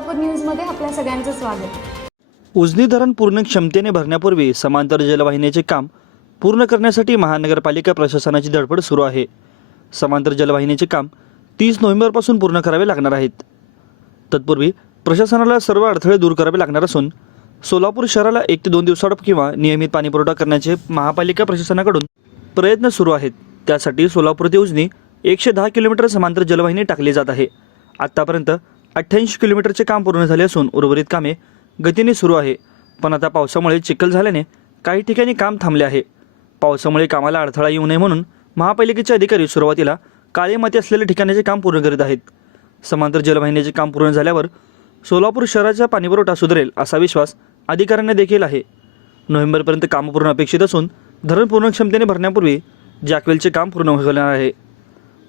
सोलापूर न्यूजमध्ये आपल्या सगळ्यांचं स्वागत। उजनी धरण पूर्ण क्षमतेने भरण्यापूर्वी समांतर जलवाहिनीचे काम पूर्ण करण्यासाठी महानगरपालिका प्रशासनाची धडपड सुरू आहे। समांतर जलवाहिनीचे काम 30 नोव्हेंबरपासून पूर्ण करावे लागणार आहेत। तत्पूर्वी प्रशासनाला सर्व अडथळे दूर करावे लागणार असून सोलापूर शहराला 1 ते 2 दिवसाआड किंवा नियमित पाणीपुरवठा करण्याचे महापालिका प्रशासनाकडून प्रयत्न सुरू आहेत। त्यासाठी सोलापूर ते उजनी 110 किलोमीटर समांतर जलवाहिनी टाकली जात आहे। आतापर्यंत 88 किलोमीटरचे काम पूर्ण झाले असून उर्वरित कामे गतीने सुरू आहे। पण आता पावसामुळे चिखल झाल्याने काही ठिकाणी काम थांबले आहे। पावसामुळे कामाला अडथळा येऊ नये म्हणून महापालिकेचे अधिकारी सुरुवातीला काळे माती असलेल्या ठिकाणाचे काम पूर्ण करीत आहेत। समांतर जलवाहिनीचे काम पूर्ण झाल्यावर सोलापूर शहराचा पाणीपुरवठा सुधारेल असा विश्वास अधिकाऱ्यांना देखील आहे। नोव्हेंबरपर्यंत काम पूर्ण अपेक्षित असून धरण पूर्ण क्षमतेने भरण्यापूर्वी जॅकवेलचे काम पूर्ण होणार आहे।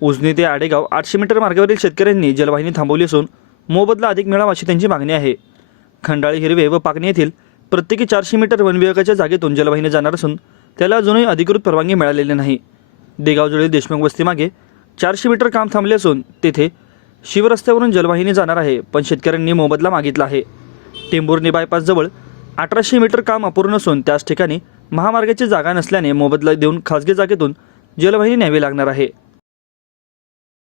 उजनी ते आडेगाव 800 मीटर मार्गावरील शेतकऱ्यांनी जलवाहिनी थांबवली असून मोबदला अधिक मिळावा अशी त्यांची मागणी आहे। खंडाळी, हिरवे व पाकणी येथील प्रत्येकी 400 मीटर वन विभागाच्या जागेतून जलवाहिनी जाणार असून त्याला अजूनही अधिकृत परवानगी मिळालेली नाही। देगावजवळील देशमुख वस्तीमागे 400 मीटर काम थांबले असून तेथे शिवरस्त्यावरून जलवाहिनी जाणार आहे, पण शेतकऱ्यांनी मोबदला मागितला आहे। टेंभुर्णी बायपासजवळ 1800 मीटर काम अपूर्ण असून त्याच ठिकाणी महामार्गाची जागा नसल्याने मोबदला देऊन खासगी जागेतून जलवाहिनी न्यावी लागणार आहे।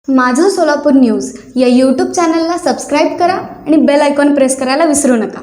माझं सोलापूर न्यूज या यूट्यूब चॅनलला सबस्क्राईब करा आणि बेल आयकॉन प्रेस करायला विसरू नका।